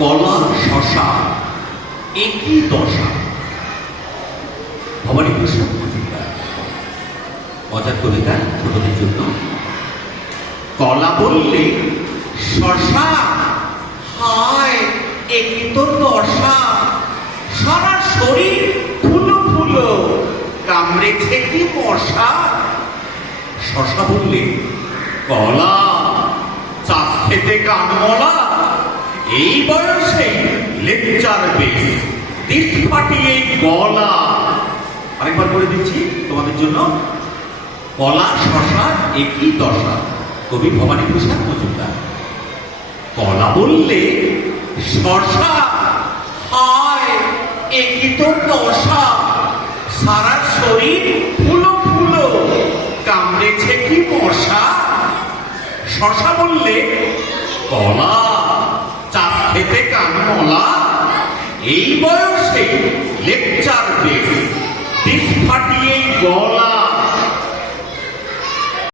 কলা শশা একই দশা। ভবানী প্রসাদ মজুমদার। মজার কবিতা ছোটদের জন্য। কলা বললে শশা, হায় একই তো দশা, সারা শরীর ফুলো ফুলো, কামড়েছে কি মশা। শশা বললে কলা, চাষ খেতে কানমলা, এই বয়সে লেকচার বেশ, দিস ফাটিয়ে গলা। আরেকবার করে দিচ্ছি তোমাদের জন্য। কলা শশা একই দশা, কবি ভবানী প্রসাদ মজুমদার। কলা বললে শশা, হায় একই তো দশা, সারা শরীর ফুলো ফুলো, কামড়েছে কি মশা। শশা বললে কলা, চাষ খেতে কানমলা, এই বয়সে লেকচার বেশ, দিস ফাটিয়ে গলা।